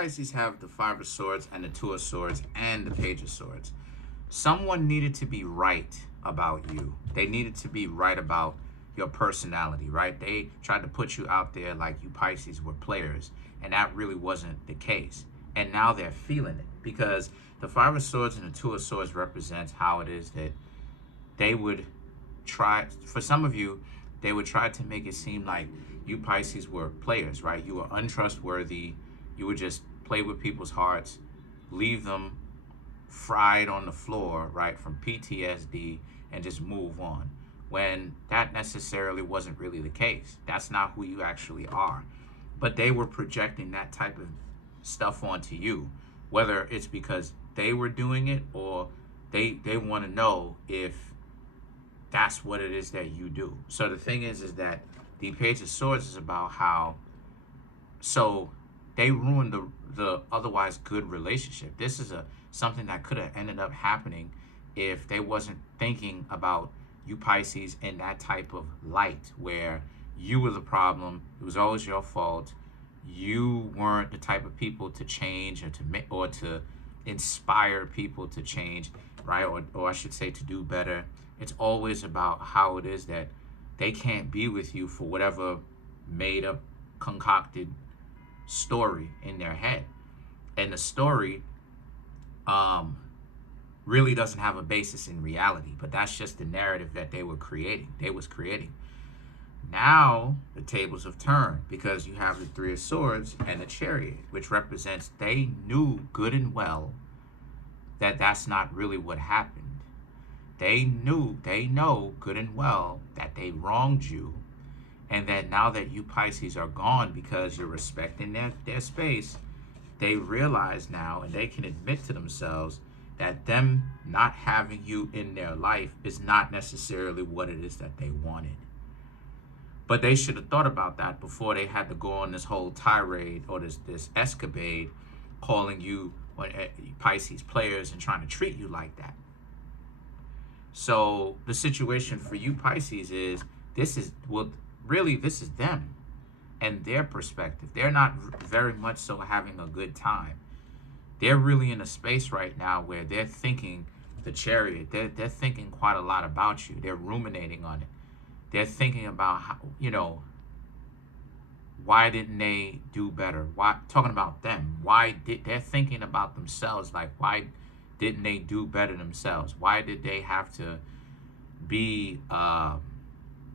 Pisces have the Five of Swords and the Two of Swords and the Page of Swords. Someone needed to be right about you. They needed to be right about your personality, right? They tried to put you out there like you Pisces were players, and that really wasn't the case. And now they're feeling it because the Five of Swords and the Two of Swords represents how it is that they would try, for some of you, they would try to make it seem like you Pisces were players, right? You were untrustworthy. You would just play with people's hearts, leave them fried on the floor, right, from PTSD, and just move on. When that necessarily wasn't really the case. That's not who you actually are. But they were projecting that type of stuff onto you, whether it's because they were doing it or they want to know if that's what it is that you do. So the thing is that the Page of Swords is about how, so they ruined the otherwise good relationship. This is something that could have ended up happening if they wasn't thinking about you Pisces in that type of light where you were the problem. It was always your fault. You weren't the type of people to change or to inspire people to change, right? Or I should say to do better. It's always about how it is that they can't be with you for whatever made up, concocted story in their head. And the story really doesn't have a basis in reality, but that's just the narrative that they was creating. Now the tables have turned because you have the Three of Swords and the Chariot, which represents they knew good and well that that's not really what happened. They know good and well that they wronged you, and that now that you Pisces are gone because you're respecting their space, they realize now and they can admit to themselves that them not having you in their life is not necessarily what it is that they wanted. But they should have thought about that before they had to go on this whole tirade or this escapade calling you Pisces players and trying to treat you like that. So the situation for you Pisces is this is them and their perspective. They're not very much so having a good time. They're really in a space right now where they're thinking the Chariot. They're thinking quite a lot about you. They're ruminating on it. They're thinking about how, why didn't they do better? Why, talking about them. They're thinking about themselves, like why didn't they do better themselves? Why did they have to be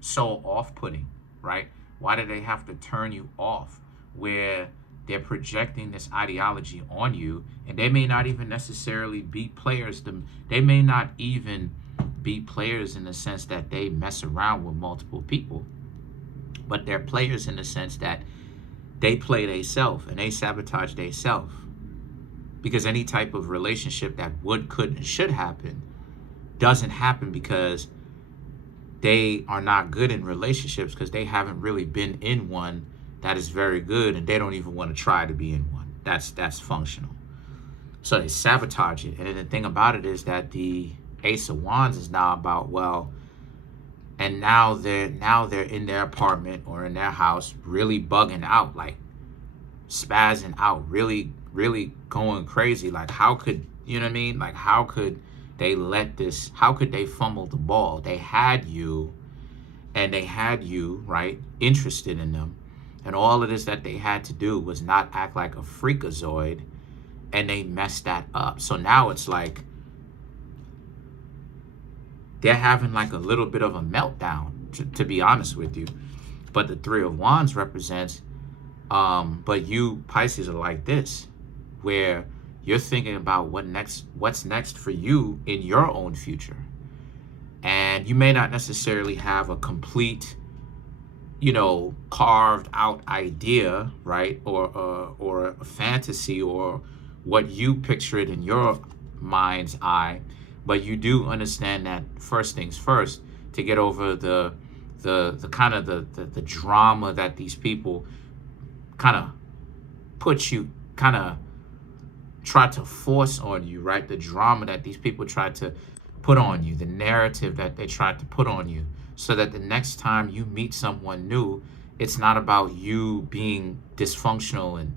so off-putting, right? Why did they have to turn you off where they're projecting this ideology on you, and they may not even necessarily be players. They may not even be players in the sense that they mess around with multiple people, but they're players in the sense that they play themselves and they sabotage themselves. Because any type of relationship that would, could, and should happen doesn't happen because they are not good in relationships because they haven't really been in one that is very good, and they don't even want to try to be in one that's functional. So they sabotage it. And then the thing about it is that the Ace of Wands is now about, well, and now they're in their apartment or in their house really bugging out, like spazzing out, really going crazy. Like how could, you know what I mean? Like how could they how could they fumble the ball? They had you, and they had you, right, interested in them. And all it is that they had to do was not act like a freakazoid, and they messed that up. So now it's like they're having like a little bit of a meltdown, to be honest with you. But the Three of Wands represents, but you Pisces are like this, where you're thinking about what's next for you in your own future. And you may not necessarily have a complete, carved out idea, right? Or a fantasy or what you picture it in your mind's eye, but you do understand that first things first, to get over the kind of the drama that these people kind of try to force on you, right? The drama that these people try to put on you, the narrative that they tried to put on you, so that the next time you meet someone new, it's not about you being dysfunctional and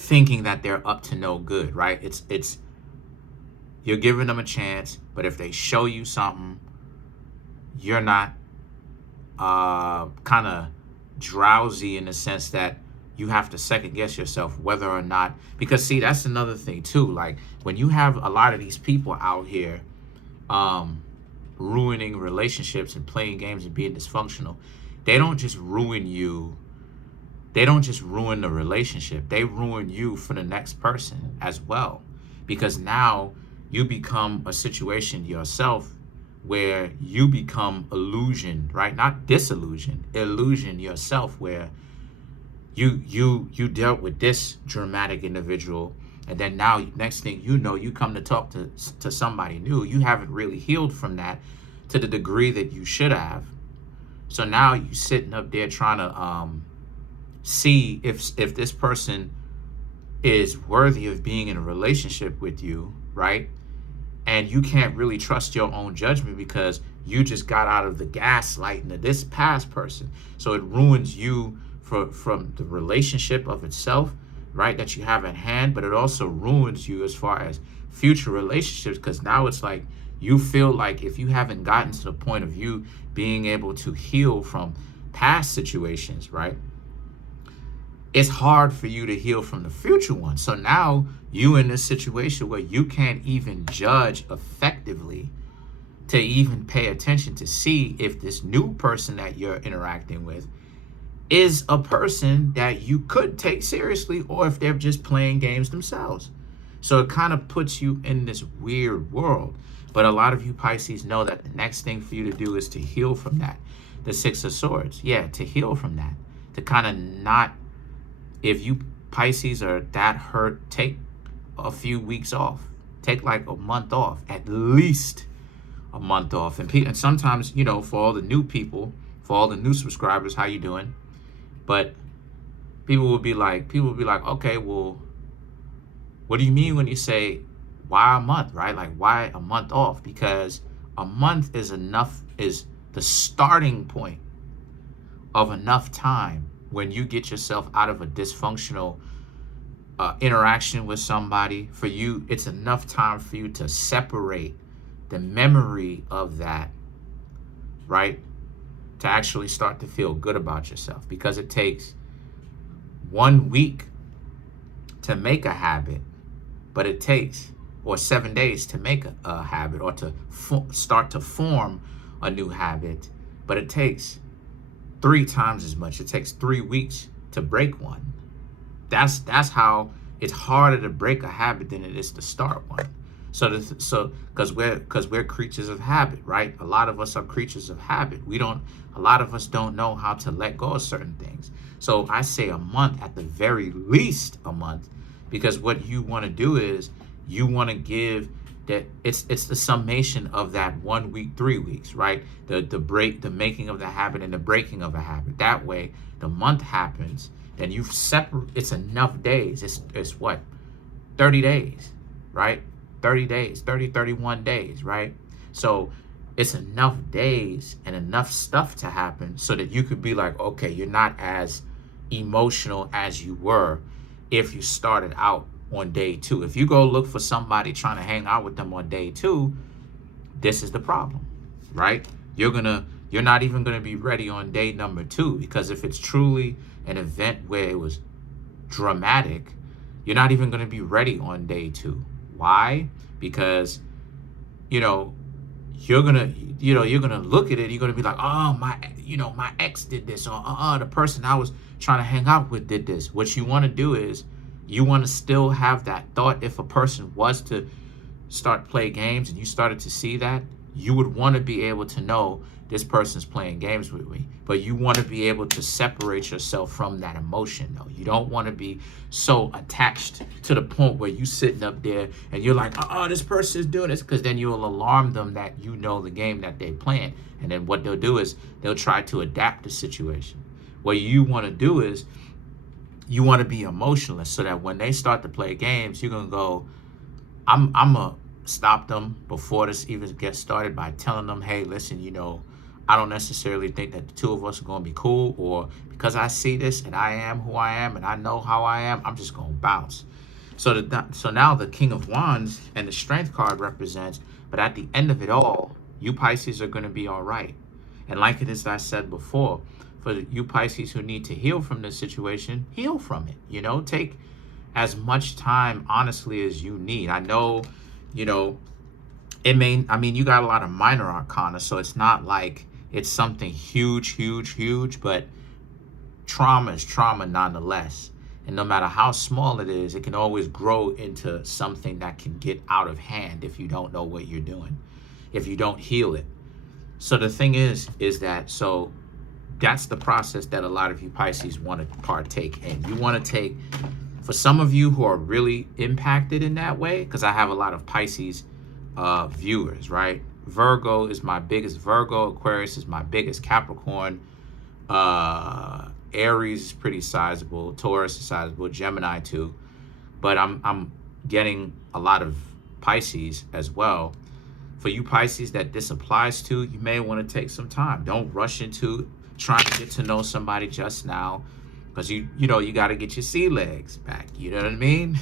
thinking that they're up to no good, right? It's you're giving them a chance, but if they show you something, you're not kind of drowsy in the sense that you have to second guess yourself whether or not, because see, that's another thing too. Like when you have a lot of these people out here ruining relationships and playing games and being dysfunctional, they don't just ruin you. They don't just ruin the relationship. They ruin you for the next person as well. Because now you become a situation yourself where you become illusioned, right? Not disillusioned, illusion yourself, where you dealt with this dramatic individual, and then now next thing you know, you come to talk to somebody new. You haven't really healed from that to the degree that you should have. So now you sitting up there trying to see if this person is worthy of being in a relationship with you, right? And you can't really trust your own judgment because you just got out of the gaslighting of this past person. So it ruins you from the relationship of itself, right, that you have at hand, but it also ruins you as far as future relationships, because now it's like you feel like if you haven't gotten to the point of you being able to heal from past situations, right, it's hard for you to heal from the future one. So now you in this situation where you can't even judge effectively to even pay attention to see if this new person that you're interacting with is a person that you could take seriously, or if they're just playing games themselves. So it kind of puts you in this weird world. But a lot of you Pisces know that the next thing for you to do is to heal from that. The Six of Swords, yeah, to heal from that, to kind of not, if you Pisces are that hurt, take a few weeks off. Take like a month off, at least a month off. And sometimes, you know, for all the new people, for all the new subscribers, how you doing? But people will be like, okay, well, what do you mean when you say, why a month, right? Like, why a month off? Because a month is the starting point of enough time when you get yourself out of a dysfunctional interaction with somebody. For you, it's enough time for you to separate the memory of that, right? To actually start to feel good about yourself, because it takes 1 week to make a habit, but it takes, or 7 days to make a habit, or to start to form a new habit, but it takes 3 times as much. It takes 3 weeks to break one. That's how it's harder to break a habit than it is to start one. So because we're creatures of habit, right? A lot of us are creatures of habit. A lot of us don't know how to let go of certain things. So I say a month, at the very least a month, because what you want to do is you want to give that, it's the summation of that 1 week, 3 weeks, right? The making of the habit and the breaking of a habit. That way the month happens, then you've it's enough days. It's what, 30 days, right? 30 days, 31 days, right? So it's enough days and enough stuff to happen so that you could be like, okay, you're not as emotional as you were if you started out on day 2. If you go look for somebody trying to hang out with them on day 2, this is the problem, right? You're not even gonna be ready on day number 2, because if it's truly an event where it was dramatic, you're not even gonna be ready on day 2. Why? Because, you're gonna look at it, you're gonna be like, oh, my ex did this, or the person I was trying to hang out with did this. What you want to do is you want to still have that thought. If a person was to start play games and you started to see that, you would want to be able to know this person's playing games with me. But you want to be able to separate yourself from that emotion, though. You don't want to be so attached to the point where you sitting up there and you're like, oh, this person is doing this, because then you'll alarm them that you know the game that they're playing. And then what they'll do is they'll try to adapt the situation. What you want to do is you want to be emotionless, so that when they start to play games, you're going to go, I'm going to stop them before this even gets started by telling them, hey, listen, I don't necessarily think that the two of us are going to be cool, or because I see this and I am who I am and I know how I am, I'm just going to bounce. So now the King of Wands and the Strength card represents, but at the end of it all, you Pisces are going to be all right. And like it is, I said before, for you Pisces who need to heal from this situation, heal from it. You know, take as much time, honestly, as you need. I know, you know, I mean, you got a lot of minor arcana, so it's not like it's something huge, but trauma is trauma nonetheless. And no matter how small it is, it can always grow into something that can get out of hand if you don't know what you're doing, if you don't heal it. So the thing is that, so that's the process that a lot of you Pisces want to partake in. You want to take, for some of you who are really impacted in that way, because I have a lot of Pisces viewers, right? Virgo is my biggest Virgo, Aquarius is my biggest Capricorn, Aries is pretty sizable, Taurus is sizable, Gemini too, but I'm getting a lot of Pisces as well. For you Pisces that this applies to, you may want to take some time. Don't rush into trying to get to know somebody just now, because you know you got to get your sea legs back. You know what I mean?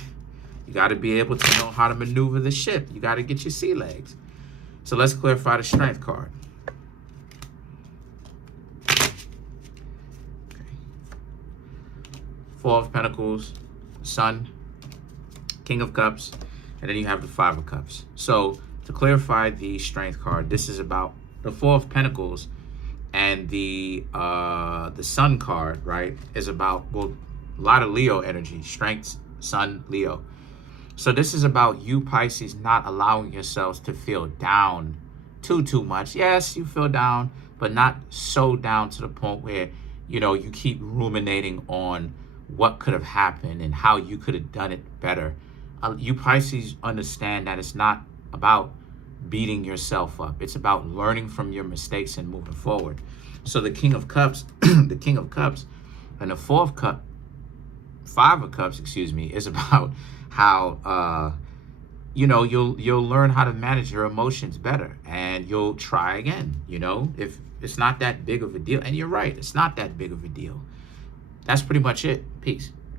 You got to be able to know how to maneuver the ship. You got to get your sea legs. So let's clarify the Strength card. Okay. Four of Pentacles, Sun, King of Cups, and then you have the Five of Cups. So to clarify the Strength card, this is about the Four of Pentacles, and the Sun card, right, is about, well, a lot of Leo energy, Strength, Sun, Leo. So this is about you Pisces not allowing yourselves to feel down too much. Yes, you feel down, but not so down to the point where, you know, you keep ruminating on what could have happened and how you could have done it better. You Pisces understand that it's not about beating yourself up. It's about learning from your mistakes and moving forward. So the King of Cups, the King of Cups, and the Five of Cups, excuse me, is about how you know, you'll learn how to manage your emotions better, and you'll try again. You know, if it's not that big of a deal, and you're right, it's not that big of a deal. That's pretty much it. Peace.